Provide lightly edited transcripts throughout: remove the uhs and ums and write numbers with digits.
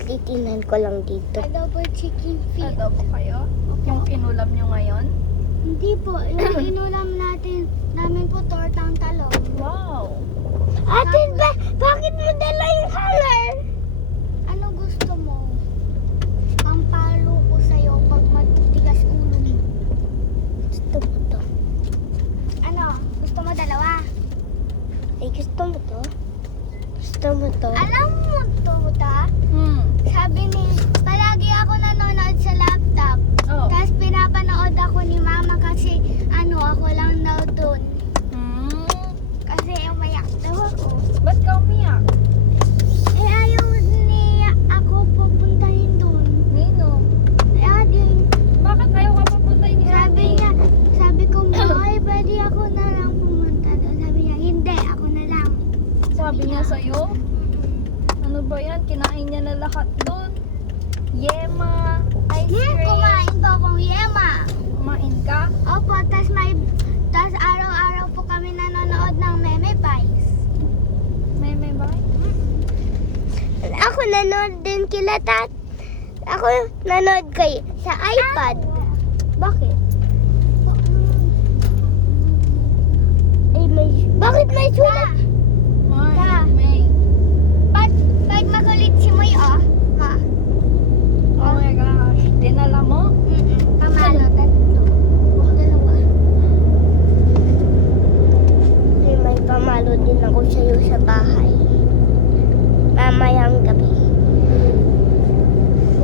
Titingnan ko lang dito. Adobo chicken feet. Adobo kayo? Yung kinulam nyo ngayon? Hindi po, yung inulam namin po tortang talong. Wow! Ate, bakit mo dala yung hanger? Ano gusto mo? Ang palo ko sa'yo pag matigas ulo mo. Gusto mo to? Ano? Gusto mo dalawa? Ay, gusto mo to? Gusto mo to? Alam mo to, ta? Hmm. Sabi ni, palagi ako nanonood sa laptop. Oh. Tapos pinapanood ako ni mama kasi ako lang daw dun. Hmm. Kasi umayak daw ako. Ba't ka umiyak? Eh ayaw niya ako pupuntahin dun. Nino? Eh adi, Bakit ayaw ka papuntahin ni sabi Ate? niya, sabi ko, ay pwede ako na lang pumunta doon. Sabi niya, hindi, ako na lang. Sabi niya sa'yo? Ano ba yan? Kinain niya na lahat doon. Yema, ice cream. Kumain po akong yema. Kumain ka? Opo, tas araw-araw po kami nanonood ng Meme Pies. May ba? Ako nanood din kila tat. Ako nanood kay sa iPad. Bakit? Ay, bakit may sulat? Ka. May. Pag makulit si Moy, ha? Oh my gosh. Dinala mo? Pamalo, tatlo. Dalawa. Ay, may pamalo din ako sa'yo sa bahay. Mamayang gabi.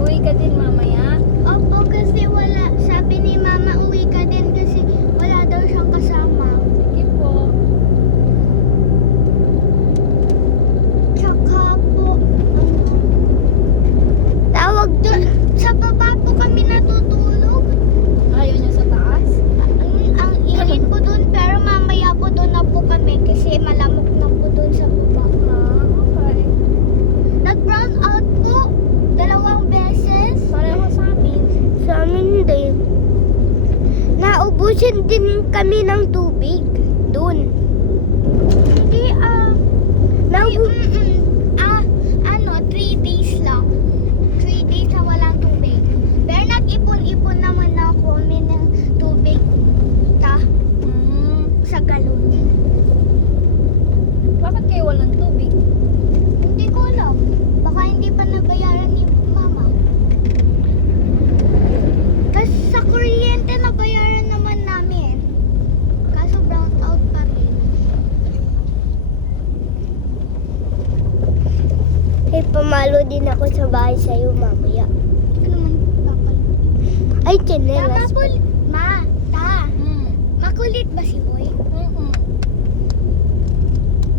Uwi ka din mamaya? Opo, kasi wala. Sabi ni Mama, uwi ka din kasi wala daw siyang kasama. Sige po. Tsaka po, Tawag doon, sa baba po kami natutulog. Ayaw niya sa taas? Ang init po doon, pero mamaya po doon na po kami kasi malamok na po doon sa baba. Okay. Nag-brown out po, 2 beses. Pareho sa amin. sa amin din. Naubusan din kami ng tubig. Doon. Hindi, Naubusan. 3 days lang. 3 days na walang tubig. Pero nag-ipon-ipon naman ako kami ng tubig sa galon. Bakit kayo walang tubig? Hindi ko alam. Baka hindi pa nabayaran ni Mama. Kasi sa kuryente nabayaran naman namin. Kaso brown out pa rin. Ay, pamalo din ako sa bahay sa'yo mamaya. Ano man bakal? Ay, chinelas. Makulit ba si Boy? Mm-mm.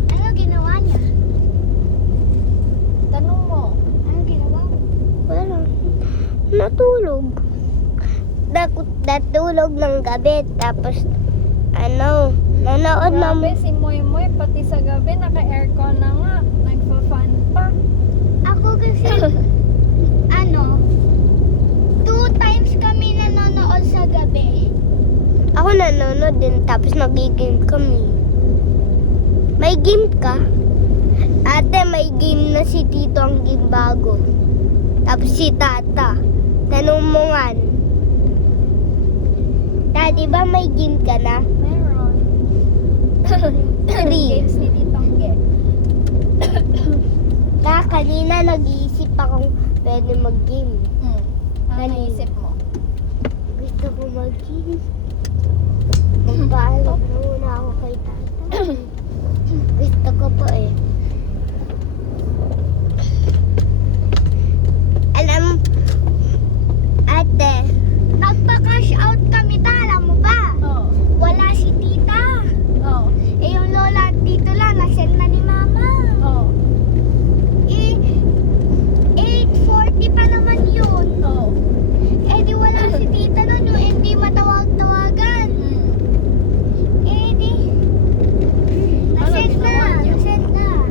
Ano ginawa niya? Tanong mo. Ano ginawa mo? Wala. Natulog. Natulog ng gabi. Tapos, nanood ng... Grabe si Moy Moy, pati sa gabi naka-aircon na nga. Nagpa-fan pa. Ako kasi, 2 times kami nanonood sa gabi. Ako nanonood din. Tapos nag-game kami. May game ka? Ate, may game na si Tito ang game bago. Tapos si Tata. Tanong mo nga. Di ba may game ka na? Meron. 3. Games ni Titong Get. Kanina nag-iisip akong pwede mag-game. Ano naisip mo? Gusto ko mag-game. Magpaalam na muna ako kay Tata. Gusto ko po eh. Alam, ate, Nagpa-cash out kami, alam mo ba? Oh. Wala si tita. Oh. Eh yung lola at tito lang, nasend na ni Mama. Oh. 8:40 pa naman yun. Oh. Eh di wala si tita nun, yung hindi matawag-tawagan. Eh di, Ano nasend na, ginawa niyo? nasend na.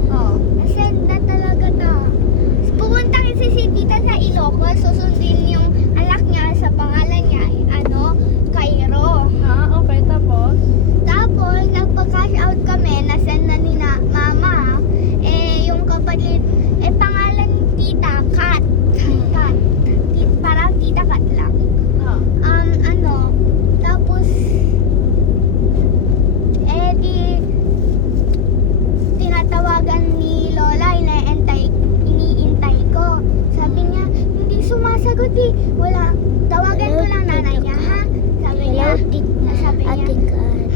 Ate Kat.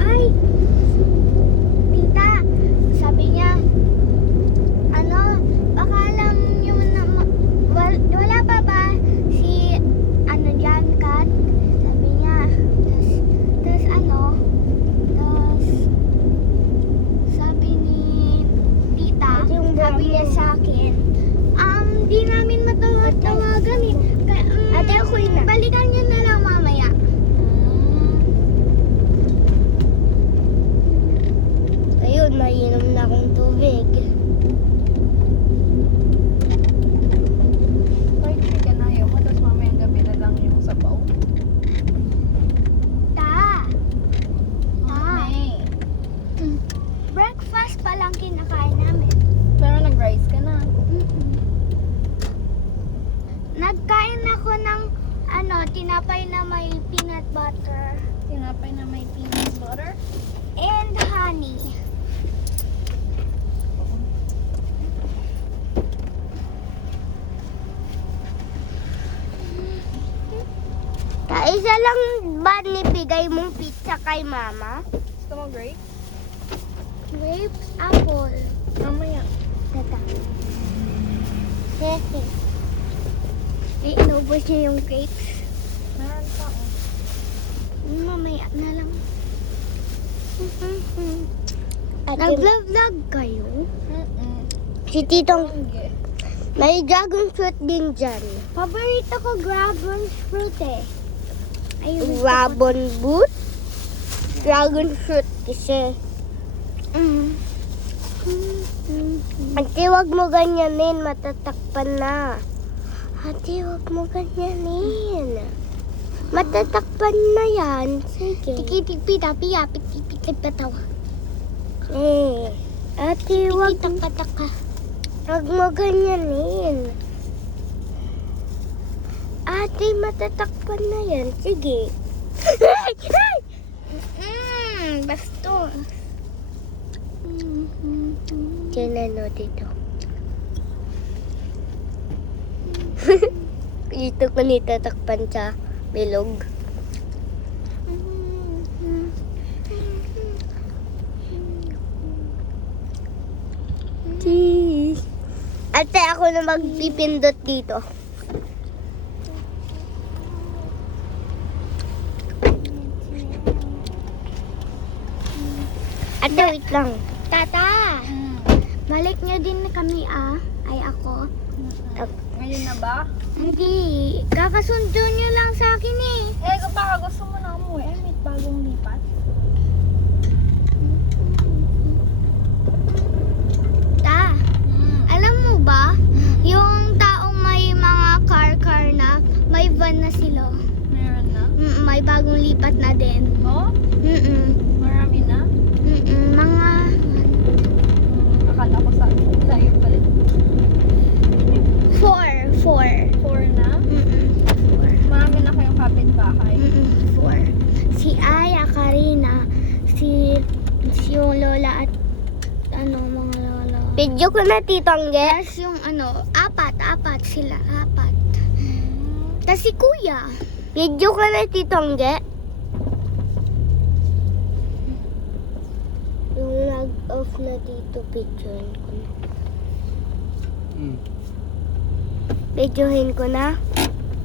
Ay! Tita, sabi niya, baka lang yung wala pa ba si, dyan, Kat? Sabi niya, tas sabi ni Tita, Ate, yung sabi niya bramo. sa akin, di namin matawagan eh. Ate, ako'y na. Balikan niyo na lang mamaya. Ayun, mainom na akong tubig. Kahit chicken ayaw mo, tapos mamayang gabi na lang yung sabaw. Okay. Breakfast pa lang kinakain namin. Pero nag-rice ka na. Nagkain ako ng tinapay na may peanut butter Tinapay na may peanut butter. and honey. Isa lang ba nibigay mong pizza kay mama? Gusto mo grape? Grapes, apple. Mamaya. Tata. Hehe. Inubos niya yung grapes. Meron pa oh. Mamaya na lang. Ate, Nag-vlog kayo? si Titong, Hindi. may dragon fruit din dyan. Paborito ko dragon fruit eh. Ayun. Dragon fruit? Dragon fruit kasi. Ate, wag mo ganyanin. Matatakpan na. Ate, wag mo ganyanin. Matatakpan na yan. Sige. Tiki-tiki-pita, pita-pita-pita-pita. Ate, wag, Tiki-taka-taka. wag mo ganyanin. Ate, matatakpan na yan. Sige. Bastos. Tinano dito. Dito ko nitatakpan sa bilog. Cheese. Ate, ako na magpipindot dito. Ate, wait lang. Tata, balik niyo din kami Ay ako. Ngayon na ba? Hindi, kakasundo niyo lang sa akin eh. Baka gusto mo na umuwi. May bagong lipat. Ta, alam mo ba, yung taong may mga car na, may van na sila. Meron na. May bagong lipat na din. Oh? Marami na? Mga, Akala ko sa layo pala. 4. 4 na? Marami na kayong kapitbahay. 4. Si Aya, Karina, si yung lola at mga lola. Video ko na, Titong Ge. Tapos yung 4 sila, 4. Tapos si Kuya. Video ko na, Titong Ge. Yung nag-off na dito, videohin ko na. Videohin ko na.